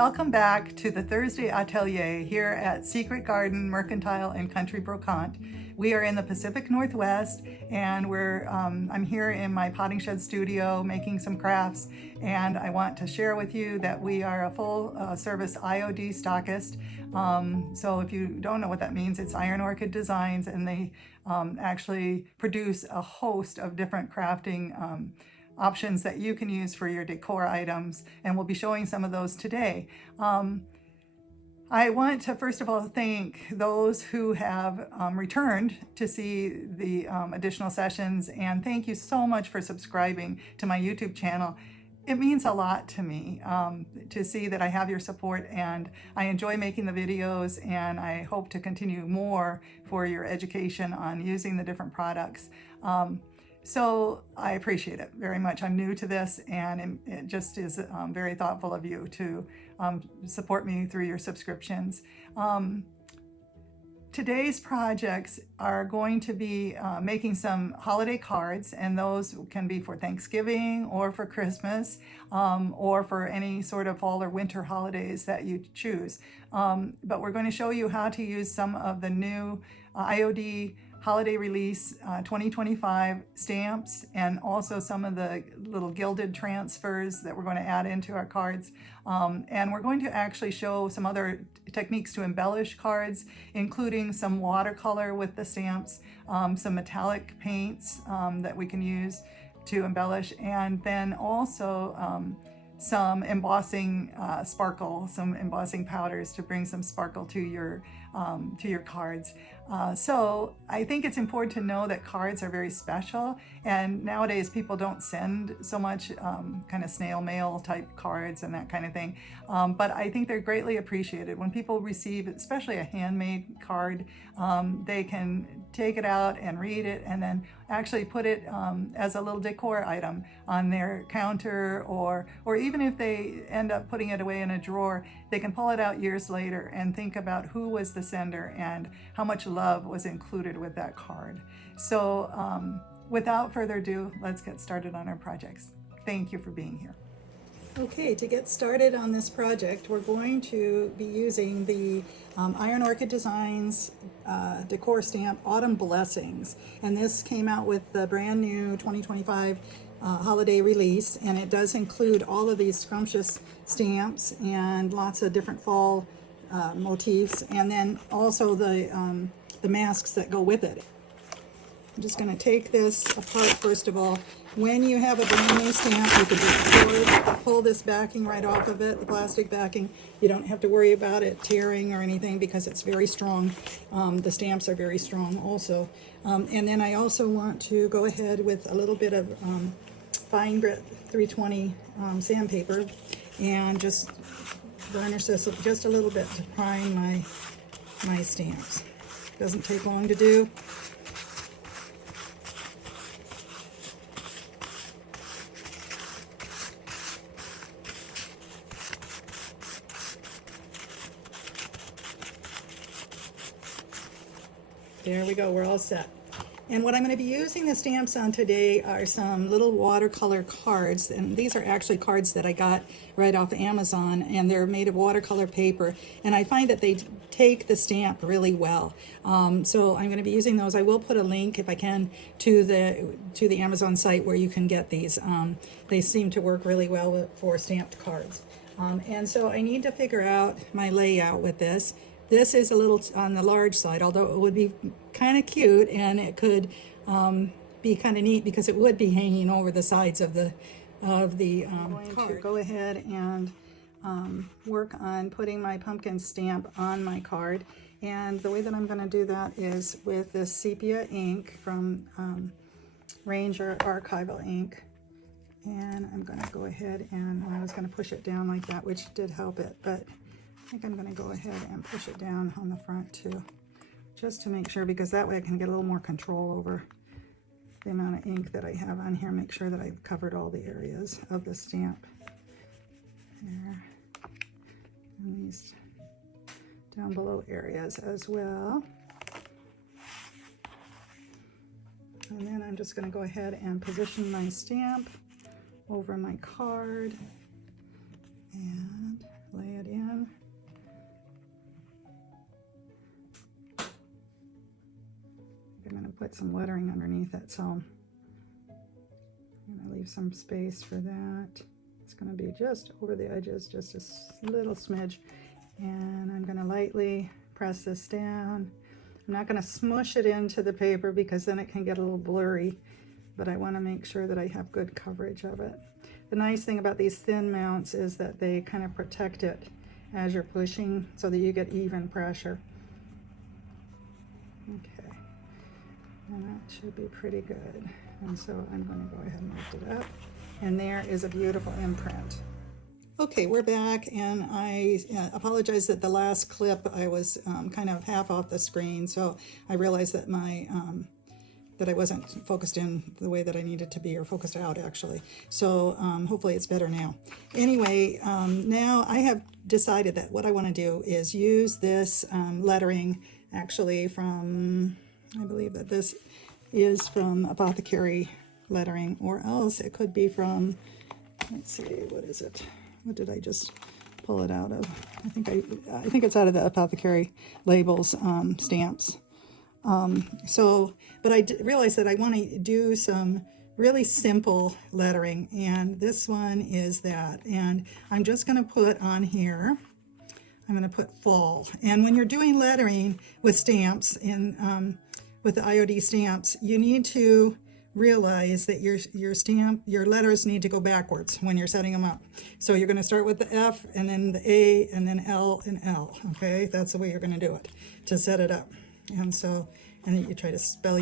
Welcome back to the Thursday Atelier here at Secret Garden, Mercantile, and Country Brocante. We are in the Pacific Northwest, and I'm here in my potting shed studio making some crafts, and I want to share with you that we are a full service IOD stockist. So if you don't know what that means, it's Iron Orchid Designs, and they actually produce a host of different crafting options that you can use for your decor items, and we'll be showing some of those today. I want to first of all thank those who have returned to see the additional sessions, and thank you so much for subscribing to my YouTube channel. It means a lot to me to see that I have your support, and I enjoy making the videos, and I hope to continue more for your education on using the different products. So I appreciate it very much. I'm new to this, and it just is very thoughtful of you to support me through your subscriptions. Today's projects are going to be making some holiday cards, and those can be for Thanksgiving or for Christmas or for any sort of fall or winter holidays that you choose. But we're going to show you how to use some of the new IOD holiday release 2025 stamps, and also some of the little gilded transfers that we're going to add into our cards. And we're going to actually show some other techniques to embellish cards, including some watercolor with the stamps, some metallic paints that we can use to embellish, and then also some embossing sparkle, some embossing powders to bring some sparkle to your cards. So I think it's important to know that cards are very special, and nowadays people don't send so much kind of snail mail type cards and that kind of thing, but I think they're greatly appreciated. When people receive especially a handmade card, they can take it out and read it, and then actually put it as a little decor item on their counter, or even if they end up putting it away in a drawer, they can pull it out years later and think about who was the sender and how much love was included with that card. So without further ado, let's get started on our projects. Thank you for being here. Okay, to get started on this project, we're going to be using the Iron Orchid Designs Decor Stamp Autumn Blessings. And this came out with the brand new 2025 holiday release, and it does include all of these scrumptious stamps and lots of different fall motifs, and then also the masks that go with it. I'm just going to take this apart first of all. When you have a brand new stamp, you can just pull this backing right off of it, the plastic backing. You don't have to worry about it tearing or anything because it's very strong. The stamps are very strong also. And then I also want to go ahead with a little bit of fine grit 320 sandpaper, and just varnish this just a little bit to prime my stamps. Doesn't take long to do. There we go, we're all set. And what I'm going to be using the stamps on today are some little watercolor cards, and these are actually cards that I got right off Amazon, and they're made of watercolor paper, and I find that they take the stamp really well. So I'm going to be using those. I will put a link, if I can, to the Amazon site where you can get these. They seem to work really well for stamped cards. And so I need to figure out my layout with this. This is a little on the large side, although it would be kind of cute, and it could be kind of neat because it would be hanging over the sides of the card. I'm going to go ahead and work on putting my pumpkin stamp on my card, and the way that I'm going to do that is with this sepia ink from Ranger Archival ink. And I'm going to go ahead and I was going to push it down like that, which did help it, but I think I'm going to go ahead and push it down on the front too, just to make sure, because that way I can get a little more control over the amount of ink that I have on here. Make sure that I've covered all the areas of the stamp there, and these down below areas as well. And then I'm just going to go ahead and position my stamp over my card, and lay it in. I'm going to put some lettering underneath it, so I'm going to leave some space for that. It's going to be just over the edges, just a little smidge. And I'm going to lightly press this down. I'm not going to smush it into the paper because then it can get a little blurry, but I want to make sure that I have good coverage of it. The nice thing about these thin mounts is that they kind of protect it as you're pushing so that you get even pressure. Okay, and that should be pretty good. And so I'm going to go ahead and lift it up. And there is a beautiful imprint. Okay, we're back, and I apologize that the last clip I was kind of half off the screen, so I realized that that I wasn't focused in the way that I needed to be, or focused out actually. So hopefully it's better now. Anyway, now I have decided that what I want to do is use this lettering actually from, I believe that this is from Apothecary lettering, or else it could be from, let's see, what is it? What did I just pull it out of? I think it's out of the Apothecary labels stamps. But I realized that I want to do some really simple lettering, and this one is that. And I'm just going to put on here, I'm going to put fall. And when you're doing lettering with stamps, with the IOD stamps, you need to realize that your letters need to go backwards when you're setting them up. So you're going to start with the F, and then the A, and then L, and L. Okay, that's the way you're going to do it to set it up. And so, and then you try to spell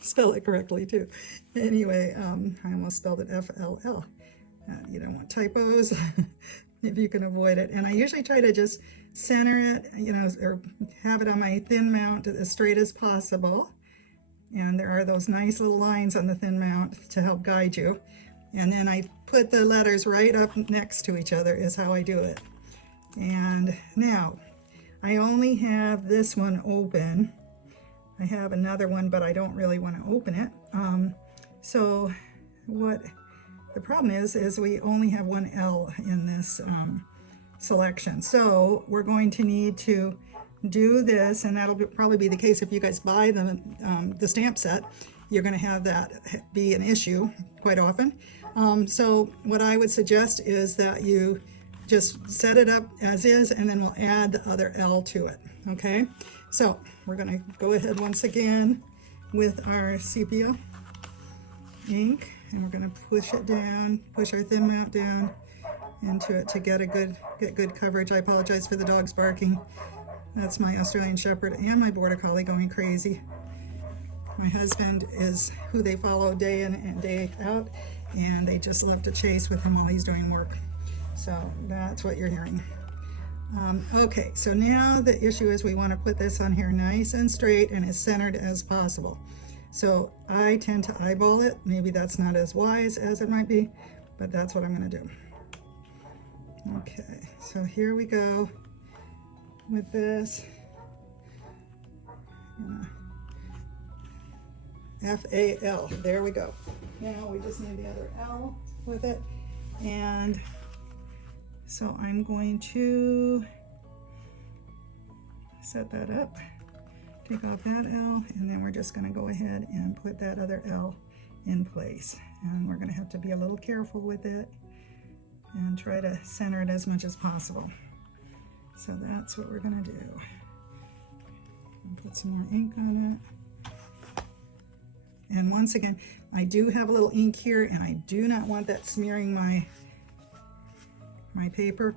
spell it correctly too. Anyway, I almost spelled it F-L-L. You don't want typos if you can avoid it. And I usually try to just center it, or have it on my thin mount as straight as possible. And there are those nice little lines on the thin mount to help guide you. And then I put the letters right up next to each other is how I do it. And now, I only have this one open. I have another one, but I don't really want to open it. So what the problem is we only have one L in this selection. So we're going to need to do this, and that'll probably be the case if you guys buy the stamp set. You're going to have that be an issue quite often. So what I would suggest is that you just set it up as is, and then we'll add the other L to it. Okay, so we're going to go ahead once again with our sepia ink, and we're going to push it down, push our thin mount down into it to get good coverage. I apologize for the dogs barking. That's my Australian Shepherd and my Border Collie going crazy. My husband is who they follow day in and day out, and they just love to chase with him while he's doing work. So that's what you're hearing. Okay, so now the issue is we want to put this on here nice and straight and as centered as possible. So I tend to eyeball it. Maybe that's not as wise as it might be, but that's what I'm going to do. Okay, so here we go with this. F-A-L, there we go. Now we just need the other L with it. And so I'm going to set that up, take off that L, and then we're just going to go ahead and put that other L in place. And we're going to have to be a little careful with it and try to center it as much as possible. So that's what we're going to do. Put some more ink on it. And once again, I do have a little ink here, and I do not want that smearing my paper.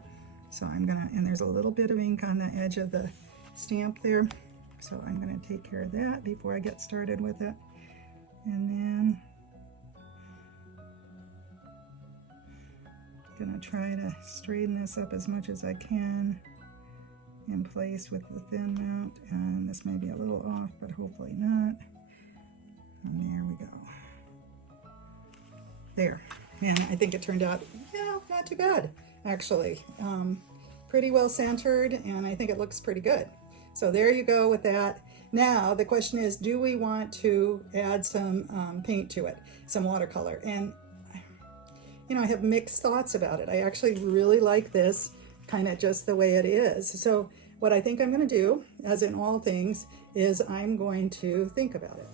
So I'm gonna, and there's a little bit of ink on the edge of the stamp there. So I'm gonna take care of that before I get started with it. And then gonna try to straighten this up as much as I can in place with the thin mount. And this may be a little off, but hopefully not. And there we go. There. And I think it turned out, yeah, not too bad, actually. Pretty well centered, and I think it looks pretty good. So there you go with that. Now, the question is, do we want to add some paint to it, some watercolor? And, I have mixed thoughts about it. I actually really like this kind of just the way it is. So what I think I'm going to do, as in all things, is I'm going to think about it.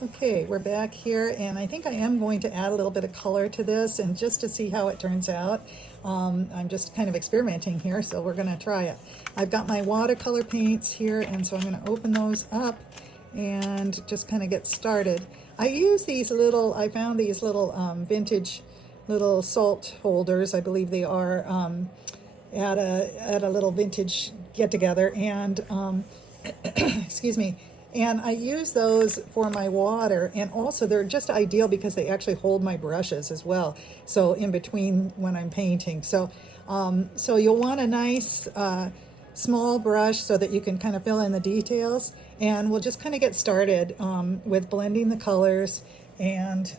Okay, we're back here, and I think I am going to add a little bit of color to this, and just to see how it turns out. I'm just kind of experimenting here, so we're going to try it. I've got my watercolor paints here, and so I'm going to open those up and just kind of get started. I use these little, I found these little vintage little salt holders, I believe they are, at a little vintage get-together, and excuse me, and I use those for my water, and also they're just ideal because they actually hold my brushes as well, so in between when I'm painting. So so you'll want a nice small brush so that you can kind of fill in the details, and we'll just kind of get started with blending the colors and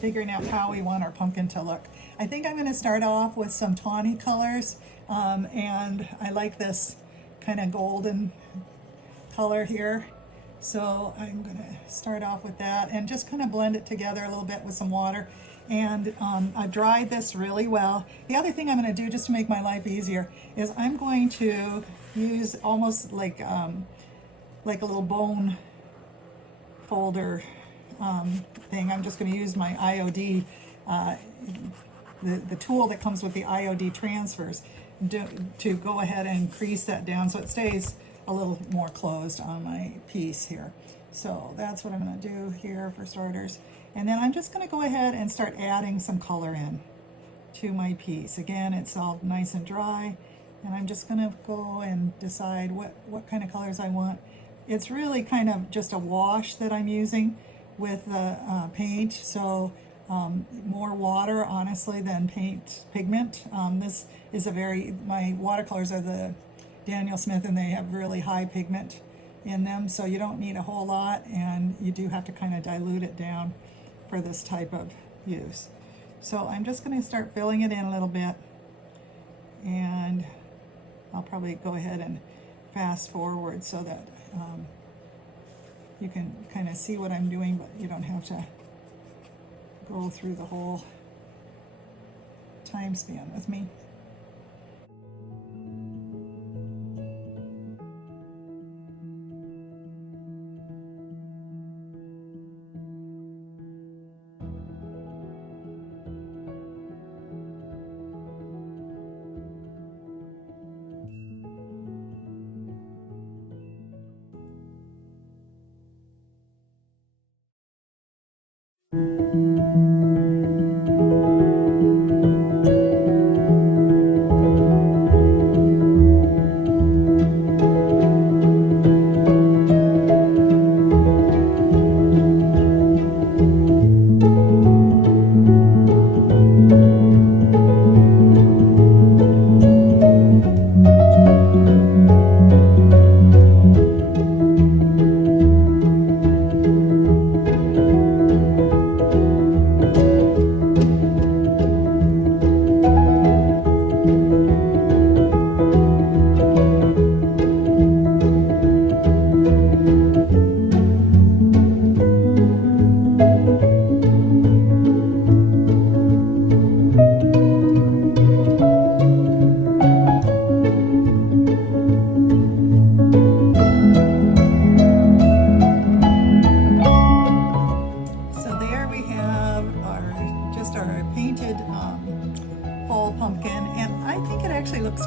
figuring out how we want our pumpkin to look. I think I'm going to start off with some tawny colors, and I like this kind of golden color here, so I'm going to start off with that and just kind of blend it together a little bit with some water. And I've dried this really well. The other thing I'm going to do, just to make my life easier, is I'm going to use almost like a little bone folder thing. I'm just going to use my IOD, the tool that comes with the IOD transfers, to go ahead and crease that down so it stays a little more closed on my piece here. So that's what I'm going to do here for starters. And then I'm just going to go ahead and start adding some color in to my piece. Again, it's all nice and dry, and I'm just going to go and decide what kind of colors I want. It's really kind of just a wash that I'm using with the paint, so more water, honestly, than paint pigment. This is my watercolors are the Daniel Smith, and they have really high pigment in them, so you don't need a whole lot, and you do have to kind of dilute it down for this type of use. So I'm just going to start filling it in a little bit, and I'll probably go ahead and fast forward so that you can kind of see what I'm doing, but you don't have to go through the whole time span with me.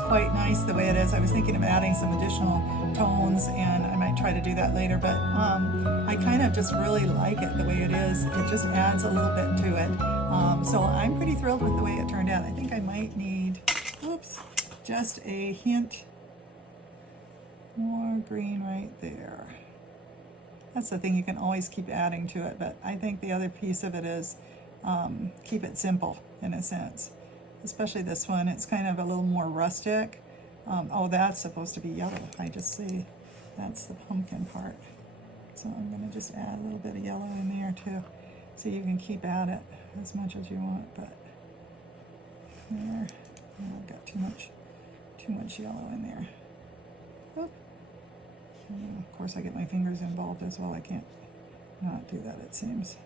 Quite nice the way it is. I was thinking of adding some additional tones, and I might try to do that later, but I kind of just really like it the way it is. It just adds a little bit to it. So I'm pretty thrilled with the way it turned out. I think I might need, just a hint more green right there. That's the thing, you can always keep adding to it, but I think the other piece of it is keep it simple in a sense. Especially this one, it's kind of a little more rustic. Oh, that's supposed to be yellow. I just see that's the pumpkin part. So I'm going to just add a little bit of yellow in there too. So you can keep at it as much as you want, but there, I've got too much yellow in there. Oop. And of course I get my fingers involved as well. I can't not do that, it seems.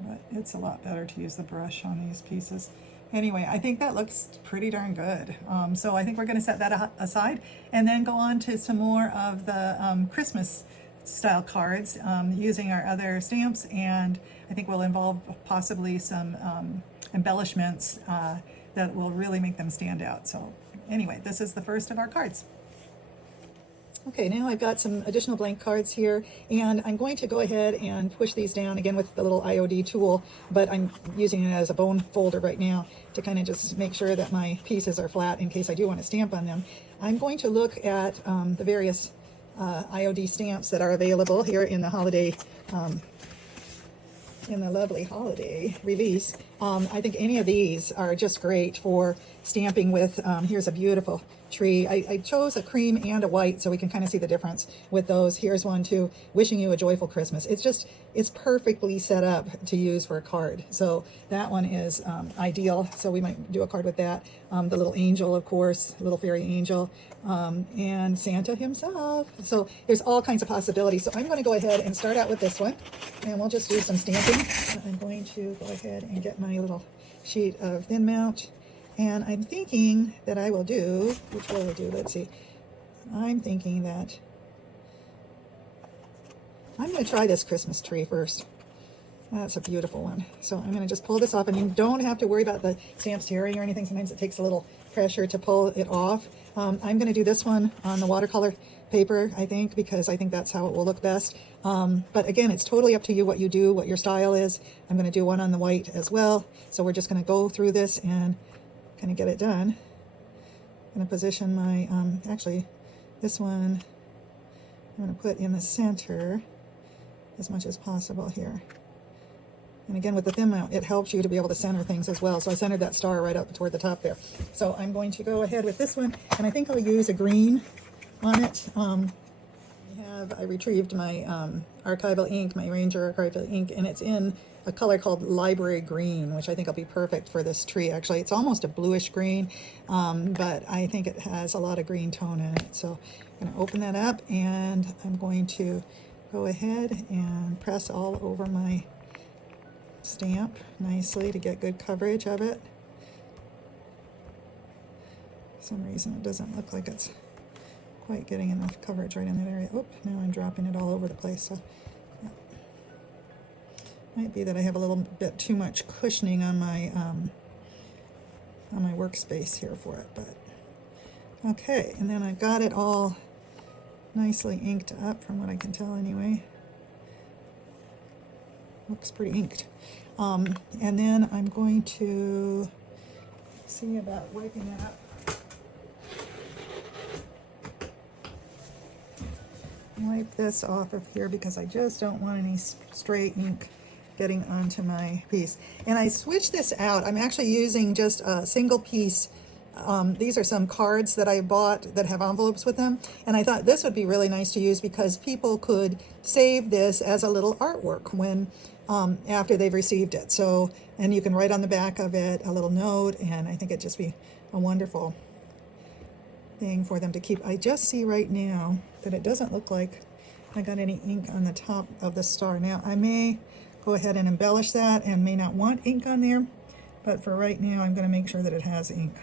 But it's a lot better to use the brush on these pieces. Anyway, I think that looks pretty darn good. So I think we're going to set that aside and then go on to some more of the Christmas style cards using our other stamps, and I think we'll involve possibly some embellishments that will really make them stand out. So anyway, this is the first of our cards. Okay, now I've got some additional blank cards here, and I'm going to go ahead and push these down again with the little IOD tool, but I'm using it as a bone folder right now to kind of just make sure that my pieces are flat in case I do want to stamp on them. I'm going to look at the various IOD stamps that are available here in the holiday, in the lovely holiday release. I think any of these are just great for stamping with. Here's a beautiful tree. I chose a cream and a white so we can kind of see the difference with those. Here's one too, wishing you a joyful Christmas. It's perfectly set up to use for a card. So that one is ideal. So we might do a card with that. The little angel, of course, little fairy angel, and Santa himself. So there's all kinds of possibilities. So I'm going to go ahead and start out with this one, and we'll just do some stamping. I'm going to go ahead and get my little sheet of thin mount. And I'm thinking that I will do, which will I do? Let's see. I'm thinking that I'm going to try this Christmas tree first. That's a beautiful one. So I'm going to just pull this off, and you don't have to worry about the stamps tearing or anything. Sometimes it takes a little pressure to pull it off. I'm going to do this one on the watercolor paper, I think, because I think that's how it will look best. But again, it's totally up to you what you do, what your style is. I'm going to do one on the white as well. So we're just going to go through this and kind of get it done. I'm going to position my, actually, this one I'm going to put in the center as much as possible here. And again, with the thin mount, it helps you to be able to center things as well. So I centered that star right up toward the top there. So I'm going to go ahead with this one, and I think I'll use a green on it. I retrieved my archival ink, my Ranger archival ink, and it's in a color called Library Green, which I think will be perfect for this tree. Actually, it's almost a bluish green, but I think it has a lot of green tone in it. So I'm going to open that up, and I'm going to go ahead and press all over my stamp nicely to get good coverage of it. For some reason it doesn't look like it's quite getting enough coverage right in that area. Oh, now I'm dropping it all over the place. So yeah. Might be that I have a little bit too much cushioning on my workspace here for it, but okay. And then I've got it all nicely inked up from what I can tell anyway. Looks pretty inked. And then I'm going to see about wiping that up. Wipe this off of here because I just don't want any stray ink getting onto my piece. And I switched this out. I'm actually using just a single piece. These are some cards that I bought that have envelopes with them, and I thought this would be really nice to use because people could save this as a little artwork when after they've received it. So, and you can write on the back of it a little note, and I think it'd just be a wonderful thing for them to keep. I just see right now that it doesn't look like I got any ink on the top of the star. Now I may go ahead and embellish that and may not want ink on there, but for right now I'm going to make sure that it has ink,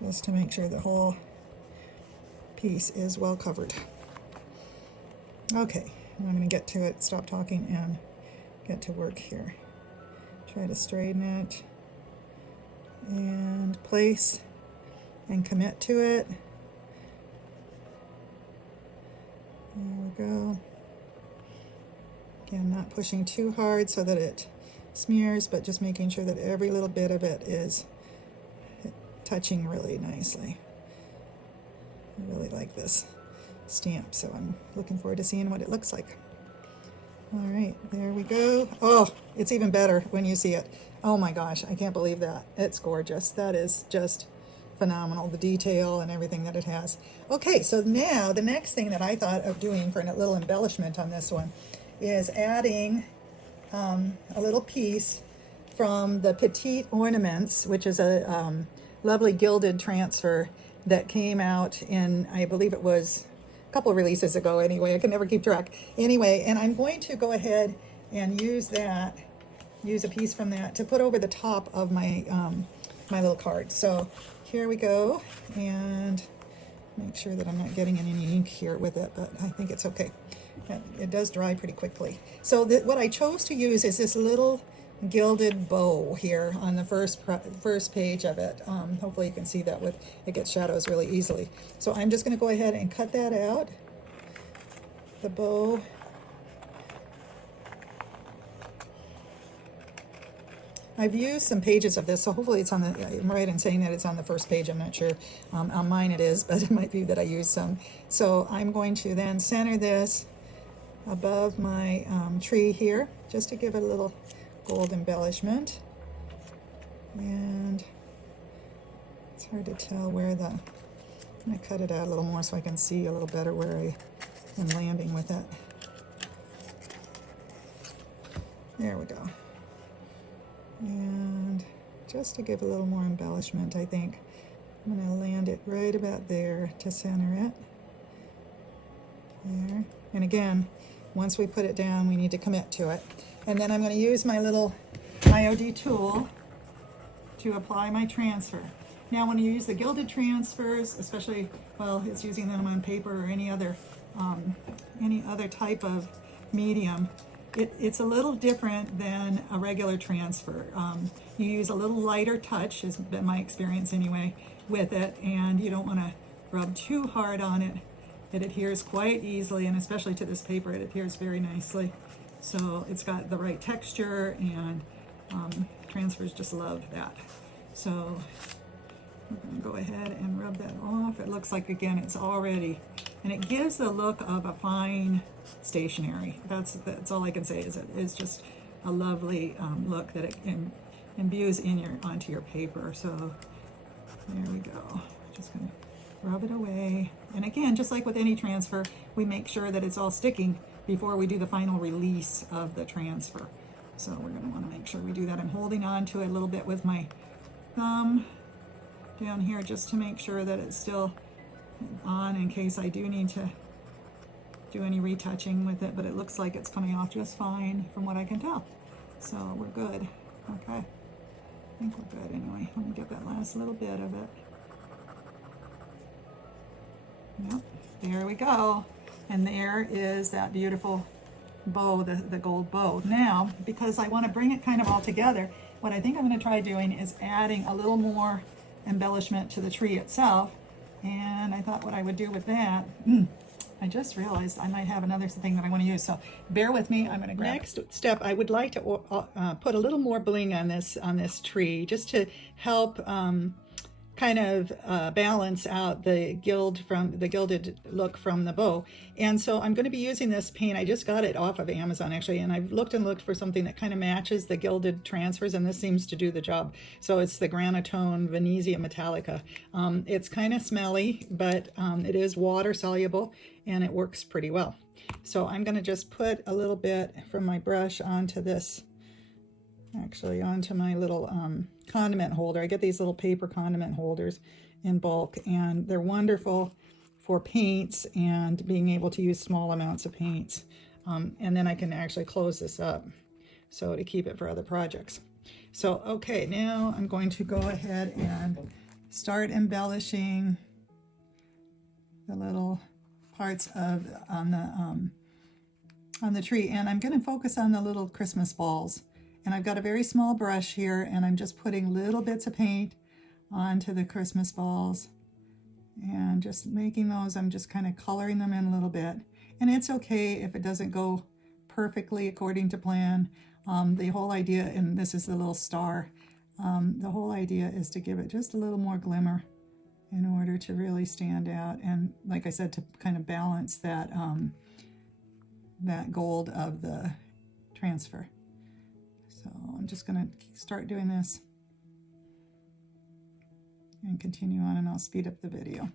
just to make sure the whole piece is well covered. Okay, I'm going to get to it, stop talking, and get to work here. Try to straighten it and place and commit to it. There we go. Again, not pushing too hard so that it smears, but just making sure that every little bit of it is touching really nicely. I really like this stamp, so I'm looking forward to seeing what it looks like. All right, there we go. Oh, it's even better when you see it. Oh my gosh, I can't believe that. It's gorgeous. That is just phenomenal, the detail and everything that it has. Okay, so now the next thing that I thought of doing for a little embellishment on this one is adding a little piece from the Petite Ornaments, which is a lovely gilded transfer that came out in, I believe it was a couple of releases ago anyway. I can never keep track. Anyway, and I'm going to go ahead and use that use a piece from that to put over the top of my my little card. So here we go, and make sure that I'm not getting any ink here with it, but I think it's okay. It does dry pretty quickly. So what I chose to use is this little gilded bow here on the first page of it. Hopefully you can see that it gets shadows really easily. So I'm just going to go ahead and cut that out, the bow. I've used some pages of this, so hopefully it's on the, I'm right in saying that it's on the first page, I'm not sure. On mine it is, but it might be that I used some. So I'm going to then center this above my tree here, just to give it a little gold embellishment. And it's hard to tell where I'm going to cut it out a little more so I can see a little better where I am landing with it. There we go. And just to give a little more embellishment, I think I'm going to land it right about there to center it. There. And again, once we put it down, we need to commit to it. And then I'm going to use my little IOD tool to apply my transfer. Now when you use the gilded transfers, especially, well, it's using them on paper or any other type of medium, it's a little different than a regular transfer. You use a little lighter touch, has been my experience anyway, with it, and you don't want to rub too hard on it. It adheres quite easily, and especially to this paper, it adheres very nicely. So it's got the right texture, and transfers just love that. So I'm going to go ahead and rub that off. It looks like, again, it's already, and it gives the look of a fine stationery. That's all I can say, is it's just a lovely look that it imbues onto your paper. So there we go. Just going to rub it away. And again, just like with any transfer, we make sure that it's all sticking before we do the final release of the transfer. So we're going to want to make sure we do that. I'm holding on to it a little bit with my thumb down here just to make sure that it's still on in case I do need to do any retouching with it, but it looks like it's coming off just fine from what I can tell. So we're good. Okay. I think we're good anyway. Let me get that last little bit of it. Yep, there we go. And there is that beautiful bow, the gold bow. Now, because I want to bring it kind of all together, what I think I'm going to try doing is adding a little more embellishment to the tree itself. And I thought what I would do with that, I just realized I might have another thing that I want to use, so bear with me. I'm going to grab next step. I would like to put a little more bling on this tree, just to help kind of balance out the gilded look from the bow. And so I'm going to be using this paint. I just got it off of Amazon actually, and I've looked for something that kind of matches the gilded transfers, and this seems to do the job. So it's the Granitone Venezia Metallica. It's kind of smelly, but it is water soluble and it works pretty well. So I'm going to just put a little bit from my brush onto this, actually onto my little condiment holder. I get these little paper condiment holders in bulk, and they're wonderful for paints and being able to use small amounts of paints. And then I can actually close this up so to keep it for other projects. So okay, now I'm going to go ahead and start embellishing the little parts on the tree, and I'm going to focus on the little Christmas balls. And I've got a very small brush here, and I'm just putting little bits of paint onto the Christmas balls and just making those. I'm just kind of coloring them in a little bit. And it's okay if it doesn't go perfectly according to plan. The whole idea, and this is the little star, the whole idea is to give it just a little more glimmer in order to really stand out. And like I said, to kind of balance that, that gold of the transfer. So I'm just going to start doing this and continue on, and I'll speed up the video.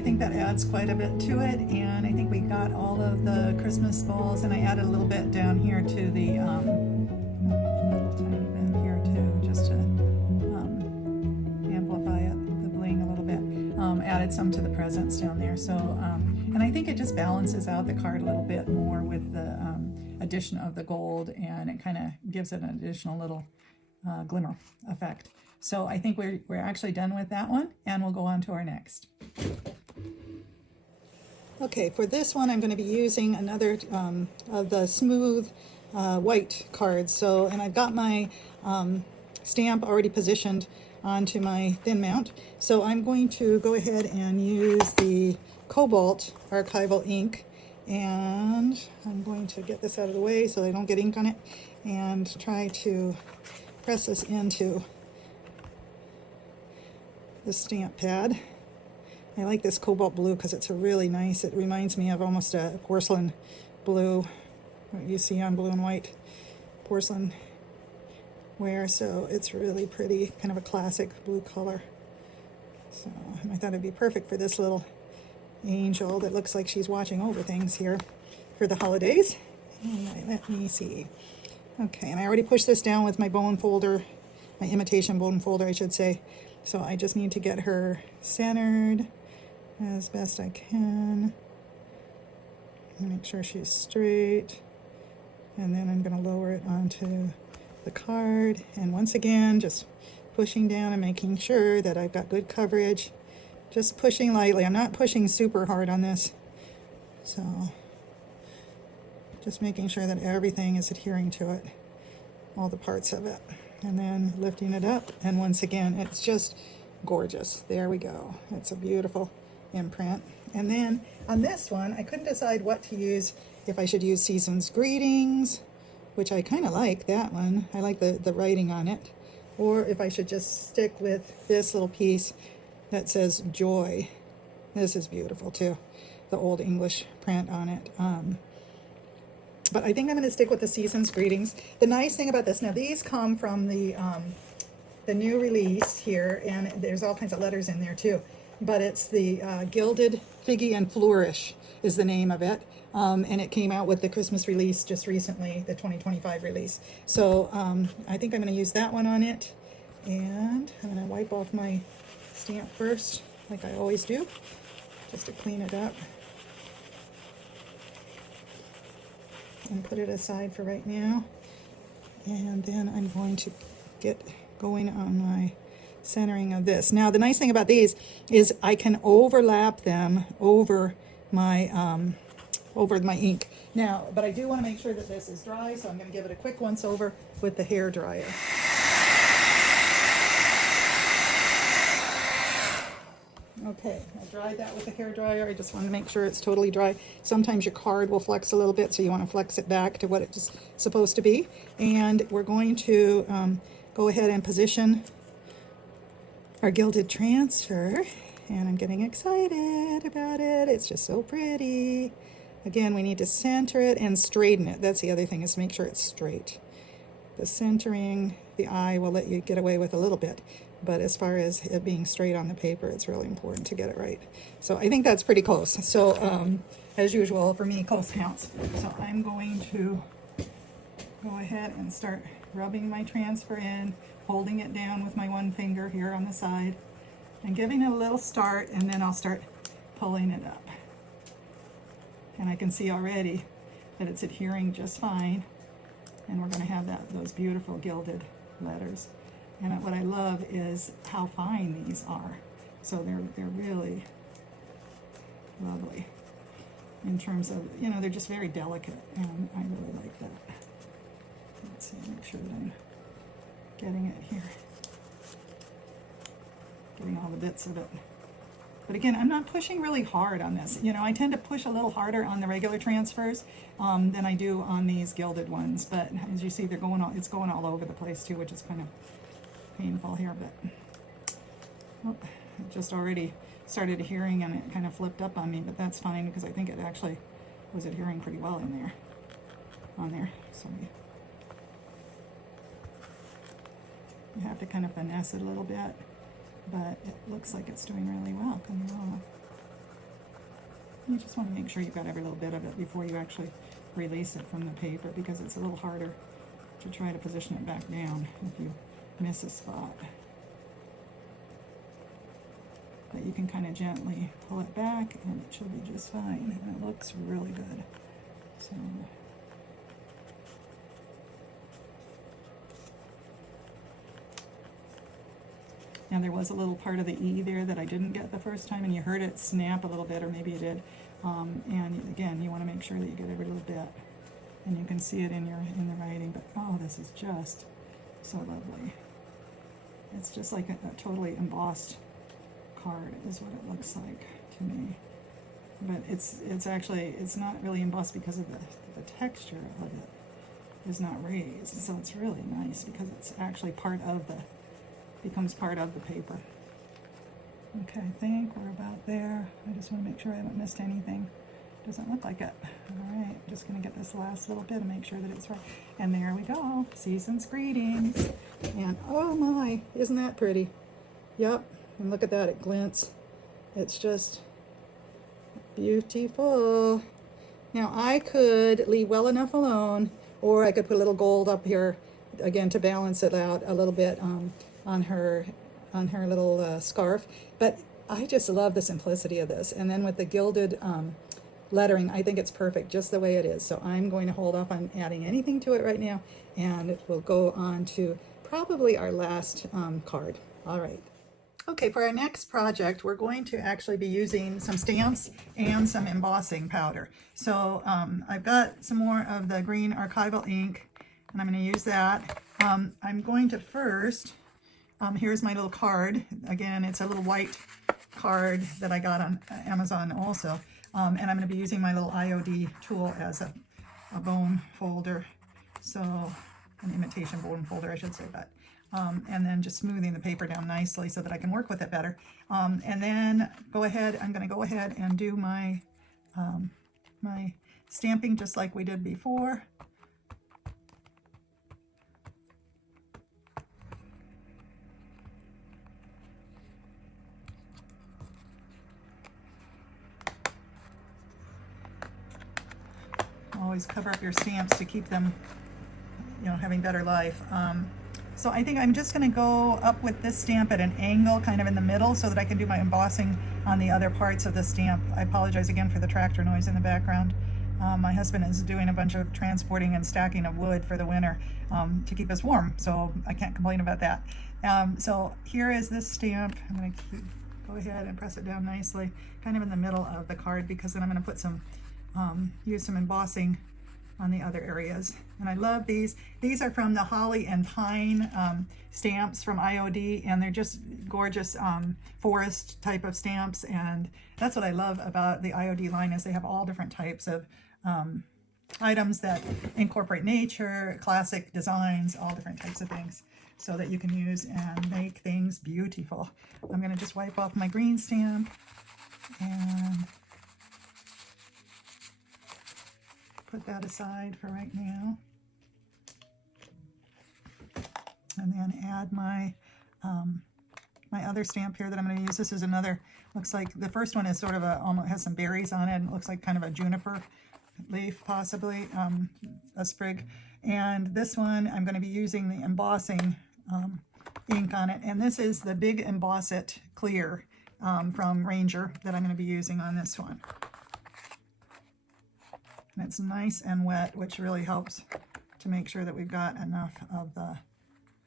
I think that adds quite a bit to it, and I think we got all of the Christmas balls, and I added a little bit down here to the, a little tiny bit here too, just to amplify it, the bling a little bit. Added some to the presents down there, so, and I think it just balances out the card a little bit more with the addition of the gold, and it kind of gives it an additional little glimmer effect. So I think we're actually done with that one, and we'll go on to our next. Okay, for this one I'm going to be using another of the smooth white cards. So, and I've got my stamp already positioned onto my thin mount. So I'm going to go ahead and use the Cobalt archival ink, and I'm going to get this out of the way so I don't get ink on it, and try to press this into the stamp pad. I like this cobalt blue because it's a really nice, it reminds me of almost a porcelain blue, what you see on blue and white porcelain ware, so it's really pretty, kind of a classic blue color. So I thought it'd be perfect for this little angel that looks like she's watching over things here for the holidays. And let me see. Okay, and I already pushed this down with my bone folder, my imitation bone folder, I should say. So I just need to get her centered as best I can. Make sure she's straight. And then I'm going to lower it onto the card. And once again, just pushing down and making sure that I've got good coverage. Just pushing lightly. I'm not pushing super hard on this. So just making sure that everything is adhering to it, all the parts of it. And then lifting it up, and once again, it's just gorgeous. There we go. It's a beautiful imprint. And then on this one, I couldn't decide what to use, if I should use Season's Greetings, which I kind of like that one. I like the writing on it. Or if I should just stick with this little piece that says Joy. This is beautiful too, the old English print on it. But I think I'm going to stick with the Season's Greetings. The nice thing about this, now these come from the new release here, and there's all kinds of letters in there too. But it's the Gilded, Figgy, and Flourish is the name of it. And it came out with the Christmas release just recently, the 2025 release. So I think I'm going to use that one on it. And I'm going to wipe off my stamp first, like I always do, just to clean it up. And put it aside for right now, and then I'm going to get going on my centering of this. Now the nice thing about these is I can overlap them over my ink. Now, but I do want to make sure that this is dry, so I'm going to give it a quick once over with the hair dryer. Okay, I dried that with a hair dryer. I just want to make sure it's totally dry. Sometimes your card will flex a little bit, so you want to flex it back to what it's supposed to be. And we're going to go ahead and position our Gilded transfer. And I'm getting excited about it. It's just so pretty. Again, we need to center it and straighten it. That's the other thing, is make sure it's straight. The centering, the eye will let you get away with a little bit. But as far as it being straight on the paper, it's really important to get it right. So I think that's pretty close. So as usual, for me, close counts. So I'm going to go ahead and start rubbing my transfer in, holding it down with my one finger here on the side, and giving it a little start, and then I'll start pulling it up. And I can see already that it's adhering just fine. And we're going to have those beautiful gilded letters. And what I love is how fine these are. So they're really lovely in terms of, you know, they're just very delicate, and I really like that. Let's see, make sure that I'm getting it here. Getting all the bits of it. But again, I'm not pushing really hard on this. You know, I tend to push a little harder on the regular transfers than I do on these gilded ones. But as you see, it's going all over the place too, which is kind of painful here, but oh, it just already started adhering and it kind of flipped up on me, but that's fine because I think it actually was adhering pretty well in there, on there. So you have to kind of finesse it a little bit, but it looks like it's doing really well coming off. You just want to make sure you've got every little bit of it before you actually release it from the paper, because it's a little harder to try to position it back down if you miss a spot. But you can kind of gently pull it back and it should be just fine, and it looks really good. So now there was a little part of the E there that I didn't get the first time, and you heard it snap a little bit, or maybe you did. And again, you want to make sure that you get every little bit, and you can see it in the writing. But oh, this is just so lovely. It's just like a totally embossed card is what it looks like to me. But it's actually, it's not really embossed because of the texture of it is not raised. So it's really nice because it's actually becomes part of the paper. Okay, I think we're about there. I just want to make sure I haven't missed anything. Doesn't look like it. All right, just going to get this last little bit and make sure that it's right. And there we go. Season's greetings. And oh my, isn't that pretty? Yep. And look at that, it glints. It's just beautiful. Now I could leave well enough alone, or I could put a little gold up here again to balance it out a little bit on her little scarf. But I just love the simplicity of this. And then with the gilded lettering, I think it's perfect just the way it is. So I'm going to hold off on adding anything to it right now, and we'll go on to probably our last card. All right. Okay, for our next project, we're going to actually be using some stamps and some embossing powder. So I've got some more of the green archival ink, and I'm going to use that. I'm going to first, here's my little card. Again, it's a little white card that I got on Amazon also. And I'm going to be using my little IOD tool as a bone folder. So an imitation bone folder, I should say, but and then just smoothing the paper down nicely so that I can work with it better. And then I'm going to go ahead and do my my stamping just like we did before. Always cover up your stamps to keep them, having better life. So I think I'm just going to go up with this stamp at an angle kind of in the middle so that I can do my embossing on the other parts of the stamp. I apologize again for the tractor noise in the background. My husband is doing a bunch of transporting and stacking of wood for the winter to keep us warm, so I can't complain about that. So here is this stamp. I'm going to go ahead and press it down nicely, kind of in the middle of the card, because then I'm going to put some, use some embossing on the other areas. And I love these. These are from the Holly and Pine stamps from IOD, and they're just gorgeous forest type of stamps. And that's what I love about the IOD line, is they have all different types of items that incorporate nature, classic designs, all different types of things, so that you can use and make things beautiful. I'm going to just wipe off my green stamp and put that aside for right now, and then add my my other stamp here that I'm going to use. This is another, looks like the first one is sort of almost has some berries on it, and it looks like kind of a juniper leaf, possibly a sprig. And this one I'm going to be using the embossing ink on it, and this is the Big Emboss It Clear from Ranger that I'm going to be using on this one. And it's nice and wet, which really helps to make sure that we've got enough of the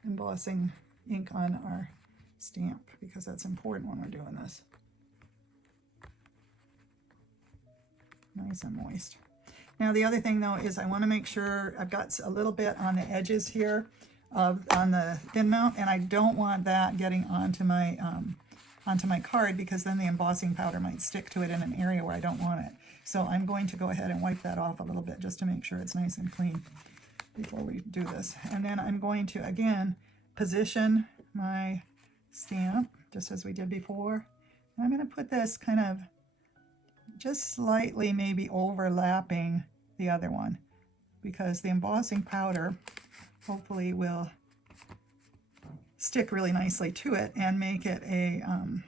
embossing ink on our stamp, because that's important when we're doing this. Nice and moist. Now the other thing though is I want to make sure I've got a little bit on the edges here on the thin mount, and I don't want that getting onto my card, because then the embossing powder might stick to it in an area where I don't want it. So I'm going to go ahead and wipe that off a little bit just to make sure it's nice and clean before we do this. And then I'm going to again position my stamp just as we did before. And I'm going to put this kind of just slightly maybe overlapping the other one, because the embossing powder hopefully will stick really nicely to it and make it an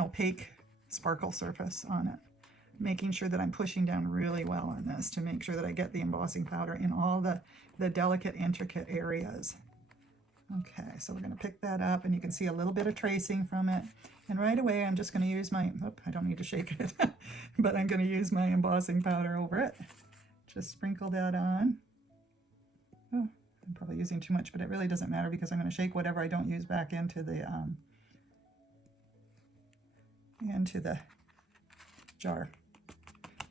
opaque sparkle surface on it. making sure that I'm pushing down really well on this to make sure that I get the embossing powder in all the delicate, intricate areas. Okay, so we're going to pick that up, and you can see a little bit of tracing from it. And right away, I'm just going to use my, I don't need to shake it, but I'm going to use my embossing powder over it. Just sprinkle that on. Oh, I'm probably using too much, but it really doesn't matter because I'm going to shake whatever I don't use back into the jar.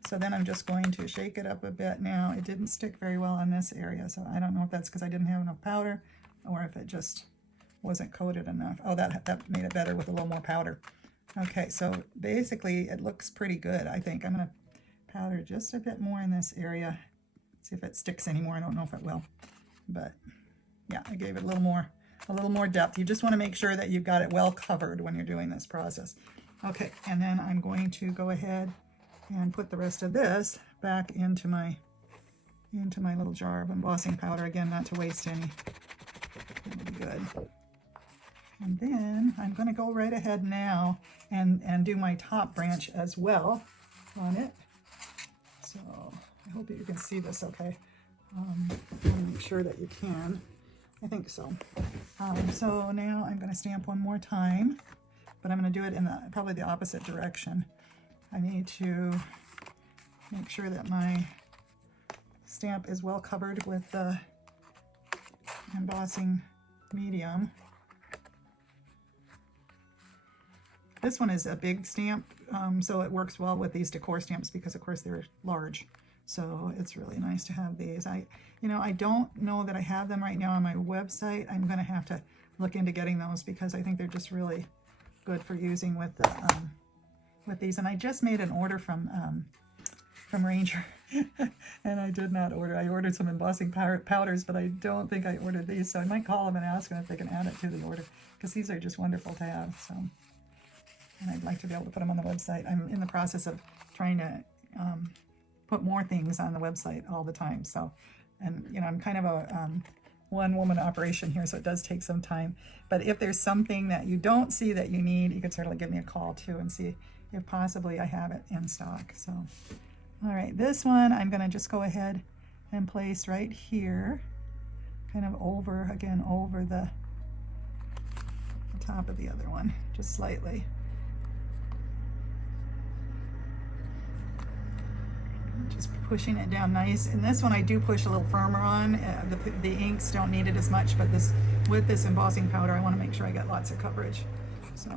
So then I'm just going to shake it up a bit now. It didn't stick very well on this area, so I don't know if that's because I didn't have enough powder or if it just wasn't coated enough. Oh, that made it better with a little more powder. Okay, so basically it looks pretty good, I think. I'm going to powder just a bit more in this area. See if it sticks anymore. I don't know if it will, but yeah, I gave it a little more depth. You just want to make sure that you've got it well covered when you're doing this process. Okay, and then I'm going to go ahead and put the rest of this back into my little jar of embossing powder. Again, not to waste any. That'll be good. And then I'm going to go right ahead now and do my top branch as well on it. So I hope that you can see this okay. Make sure that you can. I think so. So now I'm going to stamp one more time, but I'm going to do it in probably the opposite direction. I need to make sure that my stamp is well covered with the embossing medium. This one is a big stamp, so it works well with these Decor stamps because of course they're large. So it's really nice to have these. I don't know that I have them right now on my website. I'm going to have to look into getting those because I think they're just really good for using with these. And I just made an order from Ranger, and I did not order. I ordered some embossing powders, but I don't think I ordered these. So I might call them and ask them if they can add it to the order because these are just wonderful to have. So, and I'd like to be able to put them on the website. I'm in the process of trying to put more things on the website all the time. So, and I'm kind of a one-woman operation here, so it does take some time. But if there's something that you don't see that you need, you could certainly give me a call too and see if possibly I have it in stock. So, all right, this one I'm going to just go ahead and place right here, kind of over the top of the other one, just slightly. Just pushing it down nice. And this one I do push a little firmer on. The inks don't need it as much, but with this embossing powder, I want to make sure I get lots of coverage. So,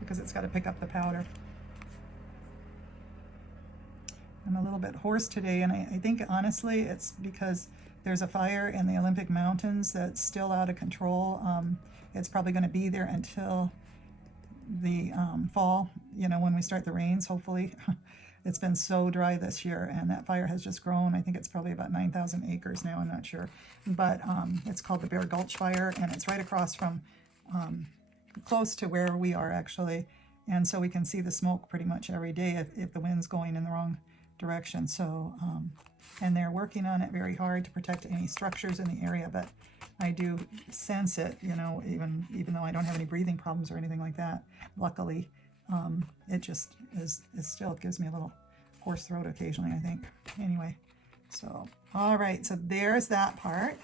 because it's got to pick up the powder. I'm a little bit hoarse today, and I think honestly it's because there's a fire in the Olympic Mountains that's still out of control. It's probably going to be there until the fall, when we start the rains, hopefully. It's been so dry this year, and that fire has just grown. I think it's probably about 9,000 acres now, I'm not sure. But it's called the Bear Gulch Fire, and it's right across from, close to where we are actually. And so we can see the smoke pretty much every day if the wind's going in the wrong direction. So, and they're working on it very hard to protect any structures in the area, but I do sense it, even though I don't have any breathing problems or anything like that, luckily. It just still gives me a little hoarse throat occasionally, I think. Anyway, so, all right, so there's that part,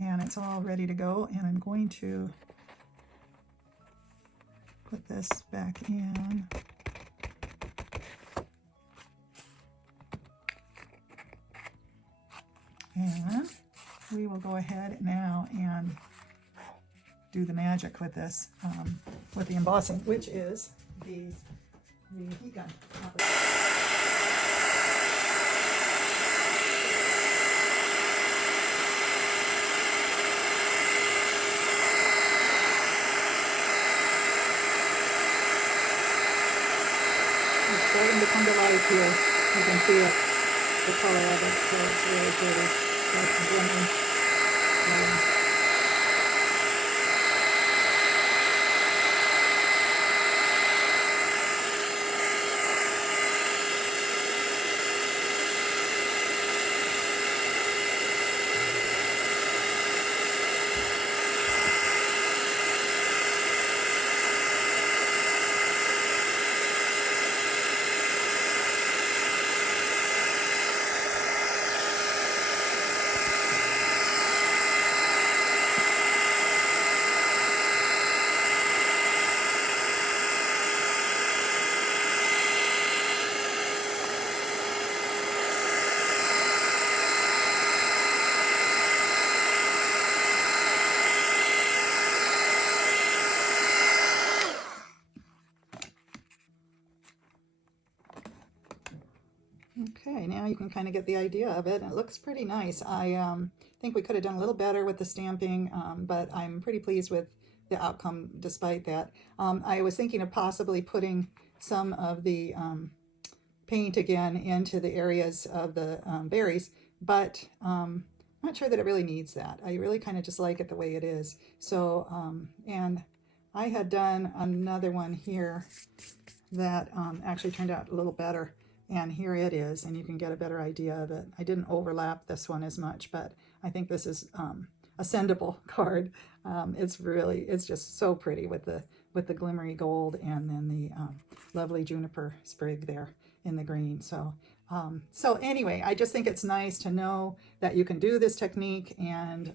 and it's all ready to go, and I'm going to put this back in. And we will go ahead now and do the magic with this, with the embossing, which is the heat gun. It's starting to come to life here. You can see it, the color of it, so it's really pretty. That's glimmering. Okay, now you can kind of get the idea of it. It looks pretty nice. I think we could have done a little better with the stamping, but I'm pretty pleased with the outcome despite that. I was thinking of possibly putting some of the paint again into the areas of the berries, but I'm not sure that it really needs that. I really kind of just like it the way it is. So, and I had done another one here that actually turned out a little better. And here it is, and you can get a better idea of it. I didn't overlap this one as much, but I think this is a sendable card. It's just so pretty with the glimmery gold and then the lovely juniper sprig there in the green. So anyway, I just think it's nice to know that you can do this technique, and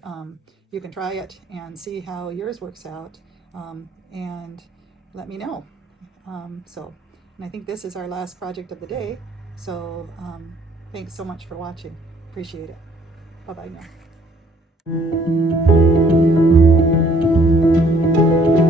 you can try it and see how yours works out, and let me know. And I think this is our last project of the day. So thanks so much for watching. Appreciate it. Bye-bye now.